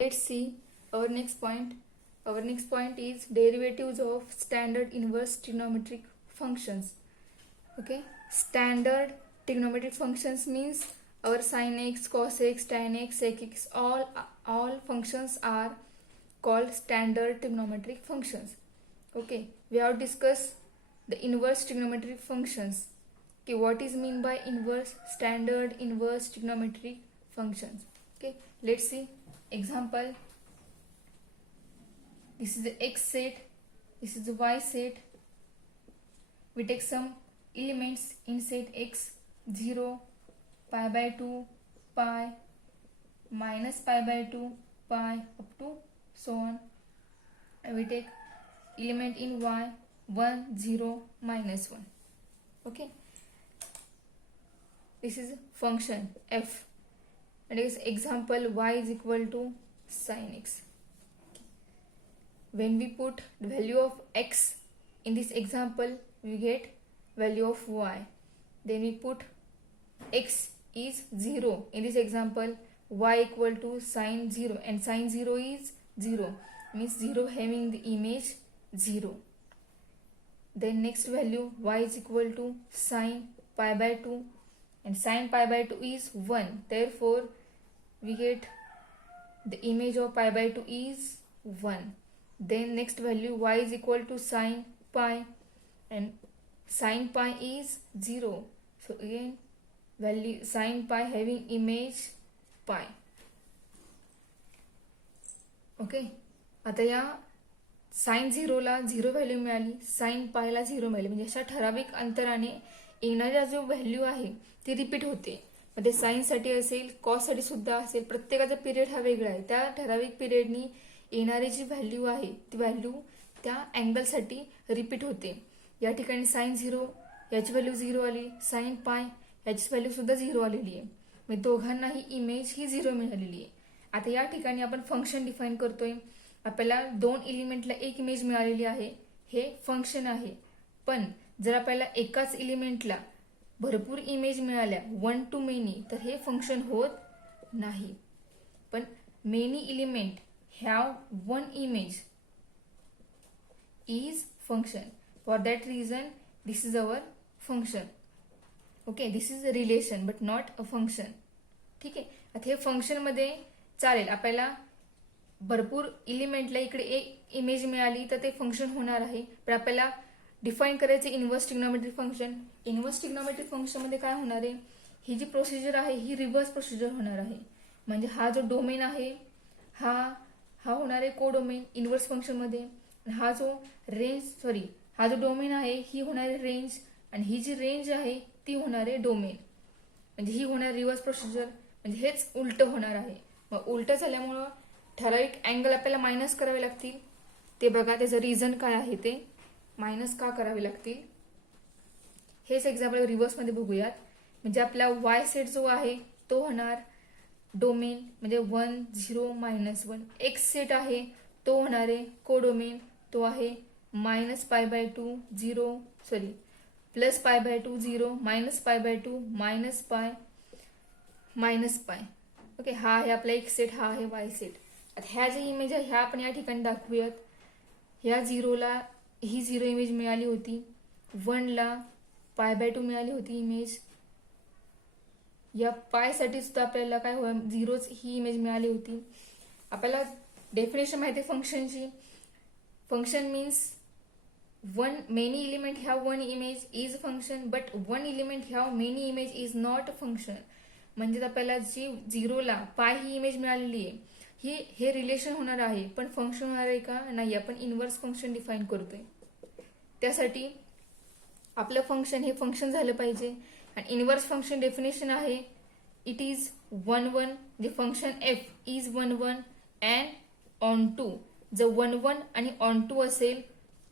Let's see our next point. Our next point is derivatives of standard inverse trigonometric functions. Okay, standard trigonometric functions means our sin x, cos x, tan x, sec x, all functions are called standard trigonometric functions. Okay, we have discussed the inverse trigonometric functions. Okay, what is mean by inverse, standard inverse trigonometric functions? Okay, let's see example. This is the x set, this is the y set. We take some elements in set x, 0, pi by 2, pi, minus pi by 2, pi, up to so on. And we take element in y, 1, 0, minus 1. Okay, this is function f, and it is example y is equal to sin x. When we put the value of x in this example, we get value of y. Then we put x is 0 in this example, y equal to sin 0, and sin 0 is 0, means 0 having the image 0. Then next value, y is equal to sin pi by 2, and sin pi by 2 is 1, therefore we get the image of pi by 2 is 1. Then next value, y is equal to sin pi, and sin pi is 0, so again value sin pi having image pi. Okay, आता या sign 0 ला 0 value मिळाली, sign पाय ला 0 मिळाली, म्हणजे अशा ठराविक अंतराने येणाऱ्या जो व्हॅल्यू आहे ती रिपीट होते. मध्ये साइन साठी असेल, कॉस साठी सुद्धा असेल, प्रत्येकाचा पिरियड हा वेगळा आहे. त्या ठराविक पिरियडनी येणारी जी व्हॅल्यू आहे ती व्हॅल्यू त्या अँगल साठी रिपीट होते. या ठिकाणी साइन 0 याची व्हॅल्यू 0 आली, साइन पाय याची व्हॅल्यू सुद्धा 0 आलेली आहे, म्हणजे दोघांनाही इमेज ही 0 मिळालेली आहे. आता या ठिकाणी आपण फंक्शन डिफाइन करतोय. आपल्याला दोन एलिमेंटला एक इमेज मिळालेली आहे, हे फंक्शन आहे. पण जर आपल्याला एकाच एलिमेंटला भरपूर इमेज मिळाल्या, वन टू मेनी, तर हे फंक्शन होत नाही. पण many element have one image is function. For that reason this is our function. Okay, this is a relation but not a function. ठीक आहे, आता हे फंक्शन मध्ये चालेल. आपल्याला भरपूर एलिमेंटला इकडे एक इमेज मिळाली तर ते फंक्शन होणार आहे. पण आपल्याला डिफाइन करायचे inverse trigonometric function. Inverse trigonometric function मध्ये काय होणार आहे, ही जी प्रोसिजर आहे ही रिव्हर्स प्रोसिजर होणार आहे. म्हणजे हा जो डोमेन आहे हा होणार आहे कोडोमेन इनवर्स फंक्शन मध्ये. हा जो हा जो डोमेन आहे ही होणार आहे रेंज, आणि ही जी रेंज आहे ती होणार आहे डोमेन. म्हणजे ही होणार रिव्हर्स प्रोसिजर, म्हणजे हेच उलट होणार आहे. मग उलट झाल्यामुळं ठराविक अँगल आपल्याला मायनस करावे लागतील. ते बघा, त्याचं रिझन काय आहे, ते मायनस का करावे लागतील हेच एक्झाम्पल रिव्हर्स मध्ये बघूयात. म्हणजे आपला वाय सेट जो आहे तो होणार डोमेन, म्हणजे 1, 0, -1. एक्स सेट आहे तो होणार आहे कोडोमेन, तो आहे -π/2 0 +π/2 0 -π/2 -π. ओके, हा आहे आपला एक्स सेट, हा आहे वाय सेट. आता ह्या ज्या इमेज आहे ह्या आपण या ठिकाणी दाखवूयात. ह्या 0 ला ही 0 इमेज मिळाली होती, 1 ला π/2 मिळाली होती इमेज. या पाय साठी सुद्धा आपल्याला काय 0च ही इमेज मिळाली होती. आपल्याला डेफिनेशन माहिती आहे फंक्शनची. Function means many element have one image is function, but one element have many image is not function. म्हणजे आपल्याला जी 0 ला पाय ही इमेज मिळालेली आहे हे रिलेशन होणार आहे, पण फंक्शन होणार आहे का नाही. आपण इनवर्स फंक्शन डिफाइन करतोय, त्यासाठी आपलं फंक्शन हे फंक्शन झालं पाहिजे. आणि इनवर्स फंक्शन डेफिनेशन आहे इट इज 1 1, जे function f is 1 1 and on to. जर 1 1 आणि ऑन टू असेल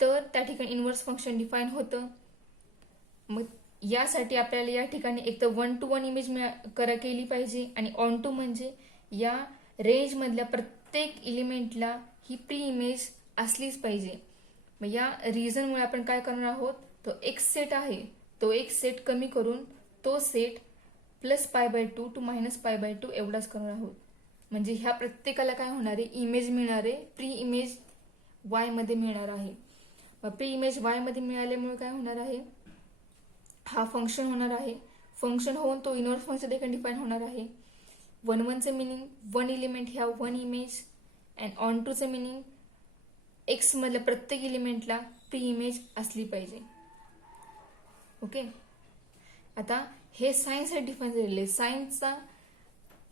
तर त्या ठिकाणी इनवर्स फंक्शन डिफाइन होतं. मग यासाठी आपल्याला या ठिकाणी एक तर 1 to 1 इमेज केली पाहिजे, आणि ऑन टू म्हणजे या रेंज मधल्या प्रत्येक एलिमेंटला ही प्री इमेज असलीच पाहिजे. मग या रिझनमुळे आपण काय करणार आहोत, तो एक्स सेट आहे तो एक सेट कमी करून तो सेट +π/2 to -π/2 एवढाच करणार आहोत. म्हणजे ह्या प्रत्येकाला काय होणार आहे, इमेज मिळणार आहे, प्री इमेज वाय मध्ये मिळणार आहे. प्री इमेज वाय मध्ये मिळाल्यामुळे काय होणार आहे, हा फंक्शन होणार आहे. फंक्शन होऊन तो इनव्हर्स फंक्शन देखील डिफाईन होणार आहे. 1-1चं मिनिंग वन एलिमेंट ह्या वन इमेज अँड ऑन टूचं मिनिंग एक्स मधल्या प्रत्येक एलिमेंटला प्री इमेज असली पाहिजे. ओके, आता हे सायन्ससाठी डिफाईन झालेले आहे.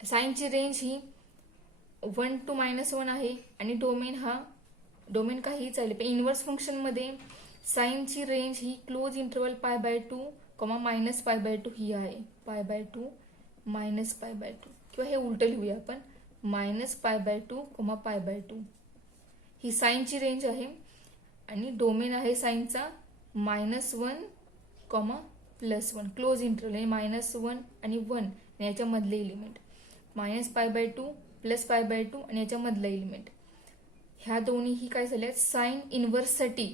सायन्सची रेंज ही 1 to -1 आहे आणि डोमेन काहीही चालेल. पण इनव्हर्स फंक्शनमध्ये साईनची रेंज ही क्लोज इंटरवल π/2, -π/2 ही आहे. π/2 -π/2 किंवा हे उलट लिहूया आपण, -π/2, π/2 ही साईनची रेंज आहे आणि डोमेन आहे साईनचा -1, +1 क्लोज इंटरवल -1 आणि 1 आणि याच्यामधले एलिमेंट, -π/2 +π/2 आणि याच्यामधलं एलिमेंट. ह्या दोन्ही ही काय झाल्या, साइन इनव्हर्ससाठी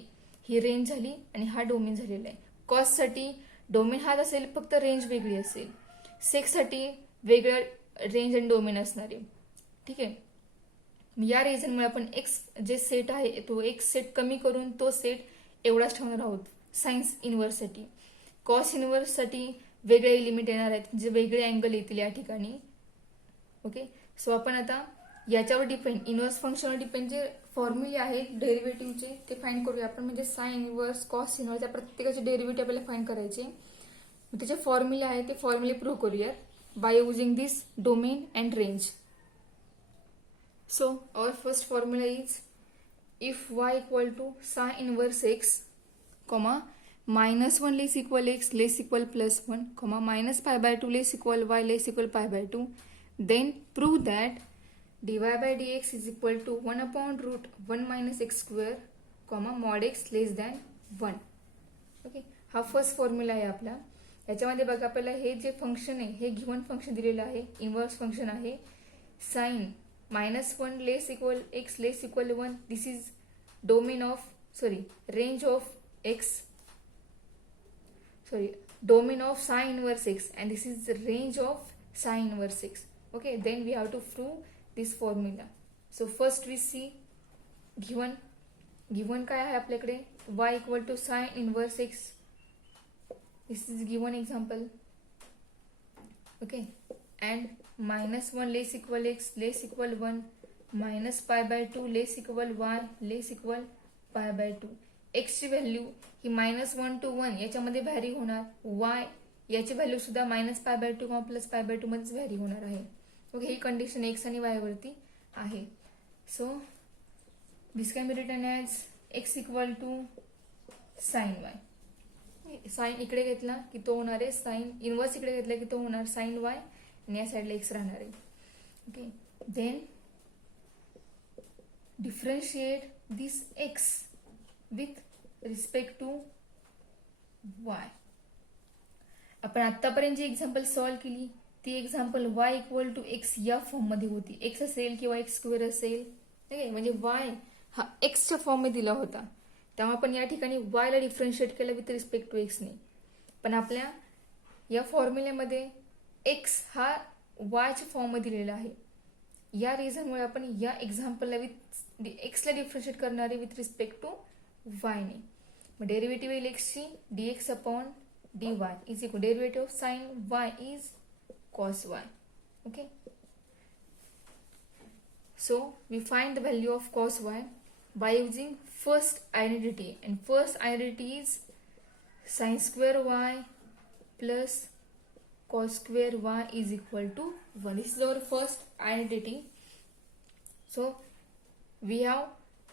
ही रेंज झाली आणि हा डोमेन झालेला आहे. कॉससाठी डोमेन हाच असेल, फक्त रेंज वेगळी असेल. सेक्ससाठी वेगळं रेंज आणि डोमेन असणार आहे. ठीक आहे, या रिझनमुळे आपण एक्स जे सेट आहे तो एक सेट कमी करून तो सेट एवढाच ठेवणार आहोत सायन्स इनव्हर्ससाठी. कॉस इनव्हर्ससाठी वेगळे एलिमेंट येणार आहेत, म्हणजे वेगळे अँगल येतील या ठिकाणी. ओके, सो आपण आता याच्यावर डिपेंड, इनव्हर्स फंक्शनवर डिपेंड जे फॉर्म्युले आहेत डेरिव्हेटिव्हचे ते फाइंड करूया आपण. म्हणजे साइन इनव्हर्स, कॉस इनव्हर्स या प्रत्येकाचे डेरिव्हेटिव्ह आपल्याला फाइंड करायचे. त्याचे फॉर्म्युले आहेत ते फॉर्म्युले प्रूव्ह करूयात by using this domain and range. So our first formula is if y equal to sin inverse x, -1 less equal x less equal +1, -π/2 less equal y less equal π/2, then prove that dy by dx is equal to 1/√1 - x square, mod x less than 1. Okay, हा first formula आहे आपला. याच्यामध्ये बघा आपल्याला हे जे function आहे हे गिव्हन फंक्शन दिलेलं आहे, इनव्हर्स फंक्शन आहे. Sine -1 less equal x less equal 1, this is range of x, domain of sin inverse x, and this is the range of sin inverse x. Okay, then we have to prove this formula. So first we see given काय आहे आपल्याकडे, y equal to sin inverse x, this is given example. Okay, and -1 less equal x less equal 1, -π/2 less equal y less equal π/2. x ची value he -1 to 1 याच्यामध्ये vary होणार. y याची value सुद्धा -π/2 +π/2 मध्येच vary होणार आहे. ओके, ही condition x आणि y वरती आहे. So this can be written as x equal to sine y. Sine इकडे घेतला की तो होणार आहे साइन इनवर्स, इकडे घेतला की तो होणार साइन y आणि या साईडला एक्स राहणार आहे. Okay, then differentiate this x with respect to y. आपण आतापर्यंत जी एक्झाम्पल सॉल्व्ह केली ती example y equal to x या फॉर्म मध्ये होती. एक्स असेल किंवा एक्स स्क्वेअर असेल, ठीक आहे, म्हणजे वाय हा एक्सच्या फॉर्म मध्ये दिला होता. तेव्हा आपण या ठिकाणी वायला डिफरन्शिएट केलं विथ रिस्पेक्ट टू एक्सने. पण आपल्या या फॉर्म्युल्यामध्ये एक्स हा वायच्या फॉर्म मध्ये दिलेला आहे. या रिझनमुळे आपण या एक्झाम्पलला विथ एक्सला डिफरन्शिएट करणार आहे विथ रिस्पेक्ट टू वायने. मग डेरिव्हेटिव्ह येईल एक्सची dx upon dy is equal derivative of sine y is cos y. Okay, so we find the value of cos y by using first identity, and first identity is sin square y plus cos square y is equal to 1. This is our first identity. So we have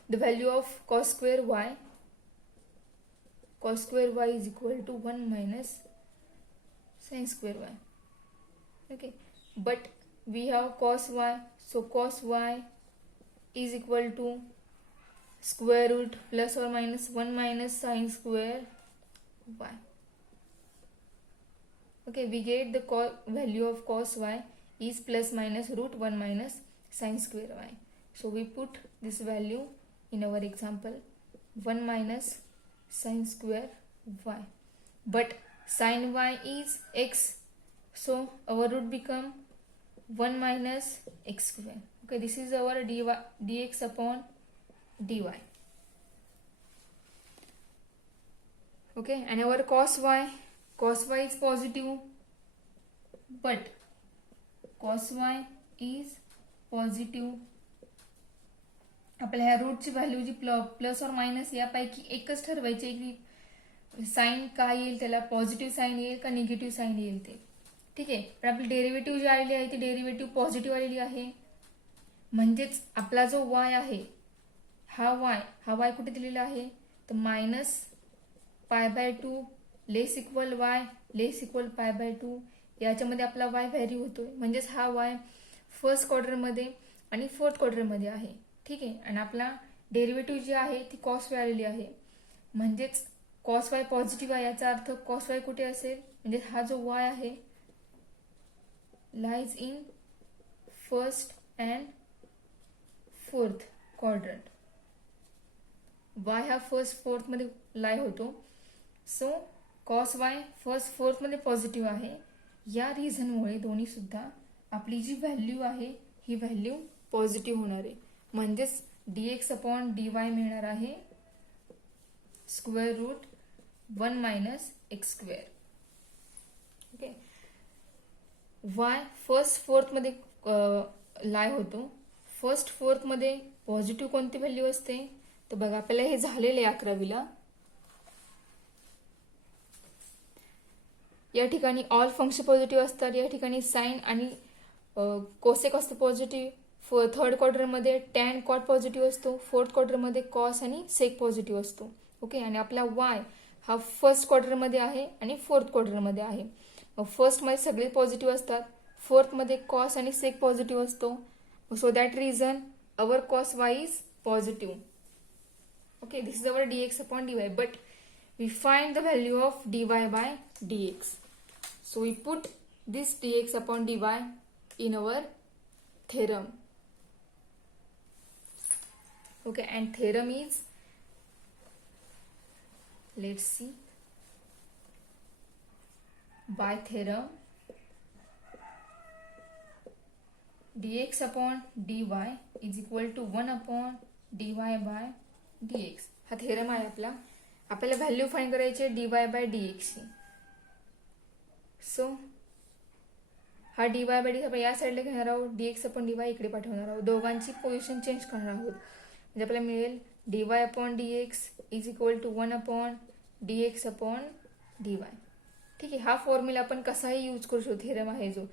the value of cos square y. Cos square y is equal to 1 minus sin square y. Okay, but we have cos y, so cos y is equal to square root plus or minus 1 minus sin square y. Okay, we get the value of cos y is plus minus root 1 minus sin square y. So we put this value in our example 1 minus sin square y. But sin y is x, so our root become 1 minus x square. Okay, this is our dx upon dy. Okay, and our cos y is positive, but cos y is positive. आपल्या ह्या रूटची value G plus or minus यापैकी एकच ठरवायची की sine काय येईल, त्याला positive sine येईल का निगेटिव्ह साईन येईल ते. ठीक आहे, पण आपली डेरिव्हेटिव्ह जी आलेली आहे ती डेरिव्हेटिव्ह पॉझिटिव्ह आलेली आहे. म्हणजेच आपला जो वाय आहे हा वाय कुठे दिलेला आहे तर मायनस π/2 लेस इक्वल वाय लेस इक्वल π/2 याच्यामध्ये आपला वाय व्हॅरी होतोय. म्हणजेच हा वाय फर्स्ट क्वार्टरमध्ये आणि फोर्थ क्वार्टरमध्ये आहे. ठीक आहे, आणि आपला डेरिव्हेटिव्ह जी आहे ती कॉस वाय आलेली आहे. म्हणजेच कॉस वाय पॉझिटिव्ह आहे, याचा अर्थ कॉस वाय कुठे असेल म्हणजे हा जो वाय आहे lies in first and fourth quadrant. Y हा फर्स्ट फोर्थ मध्ये लाय होतो. So cos Y first fourth मध्ये पॉझिटिव्ह आहे. या रिझनमुळे दोन्ही सुद्धा आपली जी व्हॅल्यू आहे ही व्हॅल्यू पॉझिटिव्ह होणार आहे. म्हणजेच dx अपॉन dy मिळणार आहे square root 1 minus x square. Okay, y first fourth मध्ये लाय होतो. फर्स्ट फोर्थ मध्ये पॉझिटिव्ह कोणती व्हॅल्यू असते तर बघा आपल्याला हे झालेले 11वीला. या ठिकाणी ऑल फंक्शन पॉझिटिव्ह असतात. या ठिकाणी साइन आणि कोसेक असतो पॉझिटिव्ह. थर्ड क्वार्टरमध्ये टॅन कॉट पॉझिटिव्ह असतो. फोर्थ क्वार्टरमध्ये कॉस आणि सेक पॉझिटिव्ह असतो. ओके, आणि आपला वाय हा फर्स्ट क्वार्टरमध्ये आहे आणि फोर्थ क्वार्टरमध्ये आहे. फर्स्टमध्ये सगळे पॉझिटिव्ह असतात, फोर्थमध्ये कॉस आणि सेक पॉझिटिव्ह असतो. So that reason our cos Y is positive. Okay, this is our dx upon dy, but we find the value of dy by dx. So we put this dx upon dy in our theorem. Okay, and theorem is, let's see, by theorem dx upon dy is equal to 1 upon dy by dx. हा theorem आहे आपल्याला value find करायची आहे dy by dx ची. So हा dy by dx आपण या साईडला घेणार आहोत, dx अपॉन dy इकडे पाठवणार आहोत. दोघांची पोझिशन चेंज करणार आहोत. म्हणजे आपल्याला मिळेल dy upon dx is equal to 1 upon dx upon dy. ठीक आहे, हा फॉर्म्युला आपण कसाही यूज करू शकतो. थेरम आहे जो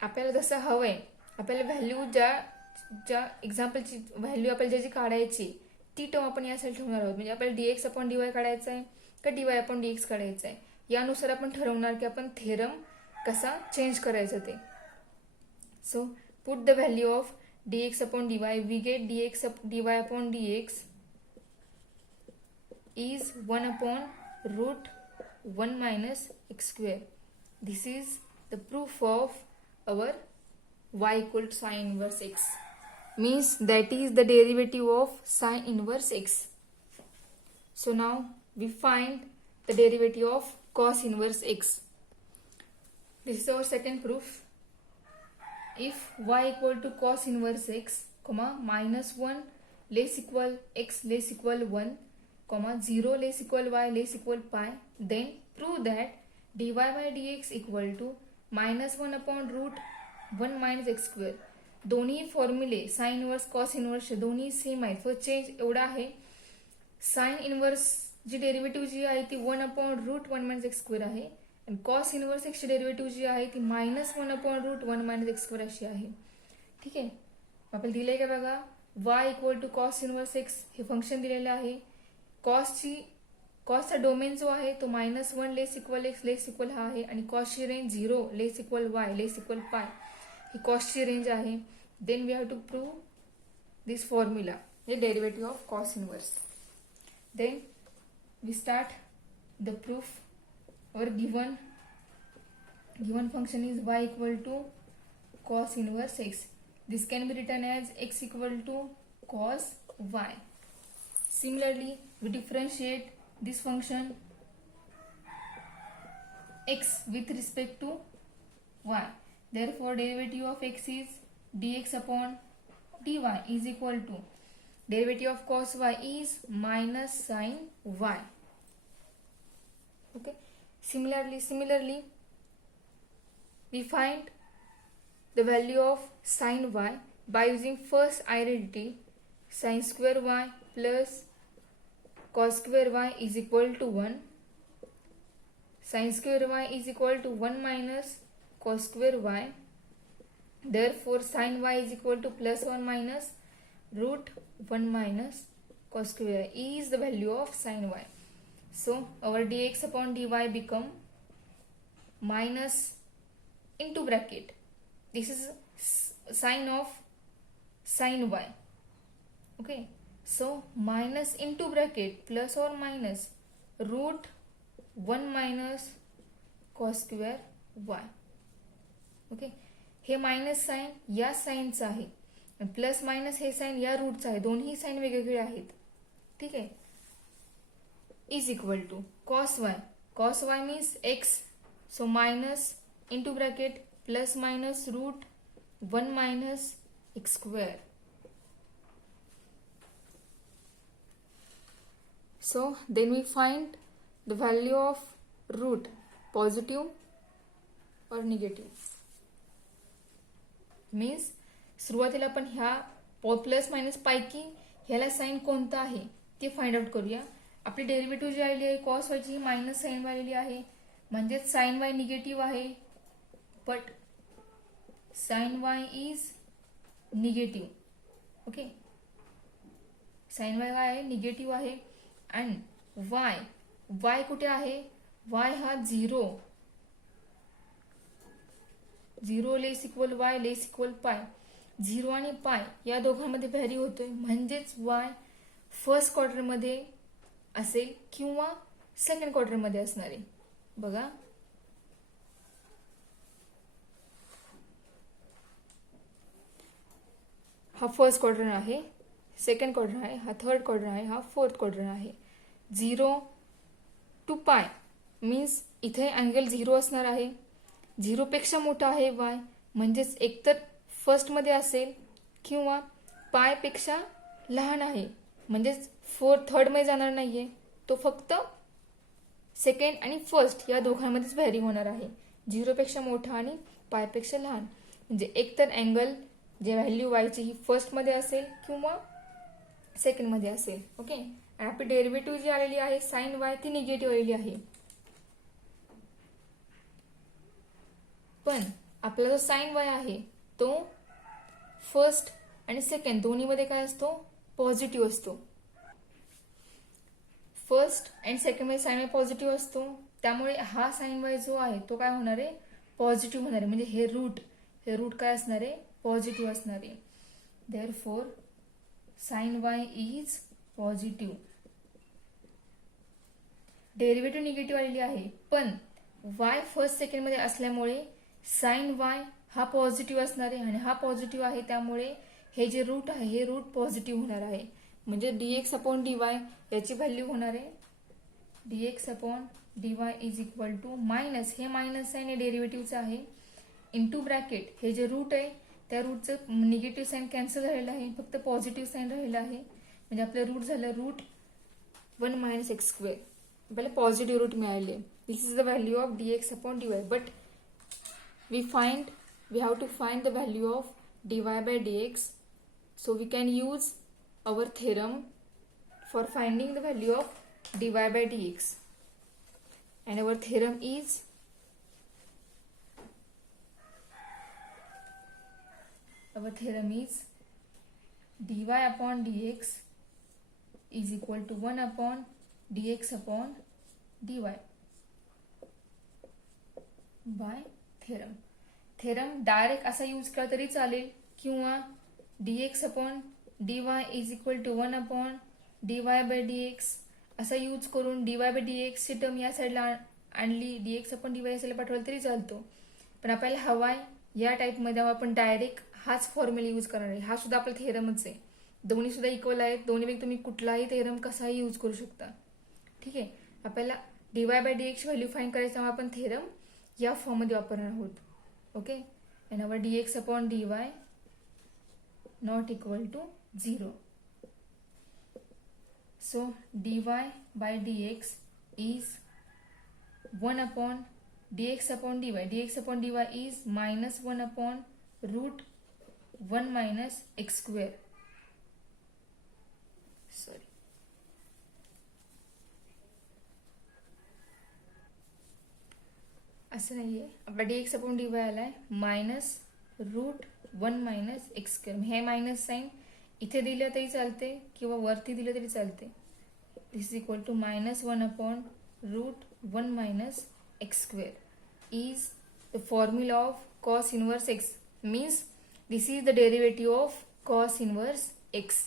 आपल्याला जसं हवंय, आपल्याला व्हॅल्यू ज्या एक्झाम्पलची व्हॅल्यू आपल्याला ज्याची काढायची ती टर्म आपण यासाठी ठेवणार आहोत. म्हणजे आपल्याला dx अपॉन dy काढायचा आहे का dy अपॉन dx काढायचा आहे, यानुसार आपण ठरवणार की आपण थेरम कसा चेंज करायचा ते. So put the value of dx upon dy. We get dy upon dx is 1 upon root 1 minus x square. This is the proof of our y equal to sine inverse x. Means that is the derivative of sine inverse x. So now we find the derivative of cos inverse x. This is our second proof. If y equal to cos inverse x, minus 1 less equal x less equal 1, 0 less equal y less equal pi, then prove that dy by dx equal to minus 1 upon root 1 minus x square. दोन्ही फॉर्म्युले sine inverse cos inverse दोन्ही same आहेत. फक्त change एवढा आहे, sine inverse जी derivative जी आहे ती 1 upon root 1 minus x square आहे, आणि कॉस इनवर्स एक्सची डेरिव्हेटिव्ह जी आहे ती minus 1 upon root 1 minus x square अशी आहे. ठीक आहे, आपल्याला दिलंय का बघा, y equal to cos inverse x हे फंक्शन दिलेलं आहे. कॉसचा डोमेन जो आहे तो -1 less equal X less equal हा आहे, आणि कॉसची range 0 less equal Y less equal pi ही कॉसची रेंज आहे. Then we have to prove this formula, हे derivative of cos inverse. Then we start the proof. our given function is y equal to cos inverse x. This can be written as x equal to cos y. Similarly, we differentiate this function x with respect to y. Therefore derivative of x is dx upon dy is equal to derivative of cos y is minus sin y. Okay. Similarly, we find the value of sin y by using first identity. Sin square y plus cos square y is equal to 1. Sin square y is equal to 1 minus cos square y. Therefore sin y is equal to plus 1 minus root 1 minus cos square y is the value of sin y. So our dx upon dy become minus into bracket. This is sign of sin y. Okay. So minus into bracket plus or minus root 1 minus cos square y. Okay. हे minus sign या साइनचं आहे, plus minus हे sign या रूटचं आहे. दोन्ही sign वेगवेगळे आहेत. ठीक आहे. Is equal to cos y. Cos y means x. So minus into bracket plus minus root 1 minus x square. So then we find the value of root, positive or negative. Means सुरुवातीला आपण ह्या plus minus पैकी ह्याला sign कोणता आहे ते find out करूया. आपली डेरिव्हेटिव्ह जी आलेली आहे कॉस वायची मायनस साइन वाय आलेली आहे, म्हणजे साइन वाय निगेटिव्ह आहे. But sine y is negative. Okay. Sine y काय आहे, निगेटिव्ह आहे. अँड वाय कुठे आहे, वाय हा 0 less equal Y less equal पाय. 0 आणि पाय या दोघांमध्ये व्हॅरी होतोय, म्हणजेच वाय फर्स्ट क्वार्टर मध्ये असेल किंवा सेकंड क्वार्टर मध्ये असणार आहे. बघा हा फर्स्ट क्वार्टर आहे, सेकंड क्वार्टर आहे, हा थर्ड क्वार्टर आहे, हा फोर्थ क्वार्टर आहे. 0 टू पाय मीन्स इथे अँगल 0 असणार आहे. 0 पेक्षा मोठा आहे वाय, म्हणजेच एकतर फर्स्ट मध्ये असेल किंवा पाय पेक्षा लहान आहे, म्हणजेच थर्ड मध्ये जाणार नाहीये. तो फक्त सेकंड आणि फर्स्ट या दोघांमध्येच व्हॅरी होणार आहे. 0 पेक्षा मोठा आणि पाय पेक्षा लहान, म्हणजे एकतर अँगल जे व्हॅल्यू वायची ही फर्स्ट मध्ये असेल किंवा सेकंड मध्ये असेल. ओके. आपली डेरिव्हेटिव्ह जी आलेली आहे साइन वाय ती निगेटिव्ह आलेली आहे, पण आपला जो साइन वाय आहे तो फर्स्ट आणि सेकंड दोन्ही मध्ये काय असतो, पॉझिटिव्ह असतो. फर्स्ट आणि सेकंड मध्ये साइन वाय पॉझिटिव्ह असतो, त्यामुळे हा साइन वाय जो आहे तो काय होणार आहे, पॉझिटिव्ह होणार आहे. म्हणजे हे रूट काय असणार आहे, पॉझिटिव्ह असणार आहे. Therefore sine y is positive. Derivative negative आलेली आहे, पण वाय फर्स्ट सेकंड मध्ये असल्यामुळे साइन वाय हा पॉझिटिव्ह असणार आहे, आणि हा पॉझिटिव्ह आहे त्यामुळे हे जे रूट आहे हे रूट पॉझिटिव्ह होणार आहे. म्हणजे dx अपॉन dy याची व्हॅल्यू होणार आहे dx upon dy is equal to minus, हे मायनस साइन डेरिव्हेटिव्हचं आहे, इंटू ब्रॅकेट हे जे रूट आहे त्या रूटचं निगेटिव्ह साइन कॅन्सल झालेलं आहे, फक्त पॉझिटिव्ह साइन राहिलं आहे. म्हणजे आपलं रूट झालं रूट 1 मायनस एक्स स्क्वेअर. आपल्याला पॉझिटिव्ह रूट मिळाले. This is the value of dx upon dy. But we have to find the value of dy by dx. So we can use our theorem for finding the value of dy by dx. And our theorem is dy upon dx is equal to 1 upon dx upon dy by theorem. Theorem direct असा use केला तरी चालेल, किंवा dx upon dy is equal to 1 upon dy by dx असा use करून dy by dx ची term या साईडला आणली, dx अपॉन dy या साईडला पाठवलं तरी चालतो. पण आपल्याला हवाय या टाईपमध्ये आपण डायरेक्ट हाच फॉर्म्युला यूज करणार आहे. हा सुद्धा आपला थेरमच आहे, दोन्ही सुद्धा इक्वल आहेत. दोन्हीपैकी तुम्ही कुठलाही थेरम कसाही यूज करू शकता. ठीक आहे. आपल्याला dy बाय dx ची व्हॅल्यू फाइंड करायची, तेव्हा आपण थेरम या फॉर्ममध्ये वापरणार आहोत. Okay. and our dx upon dy not equal to 0. So dy by dx is 1 upon dx upon dy. Dx upon dy is minus 1 upon root 1 minus x square. Sorry. असं नाहीये, आपला dx अपॉन dy आलाय minus root 1 minus x square. हे minus sine इथे दिलं तरी चालते किंवा वरती दिलं तरी चालते. This is equal to minus 1 upon root 1 minus x square is the formula of cos inverse x. Means this is the derivative of cos inverse x.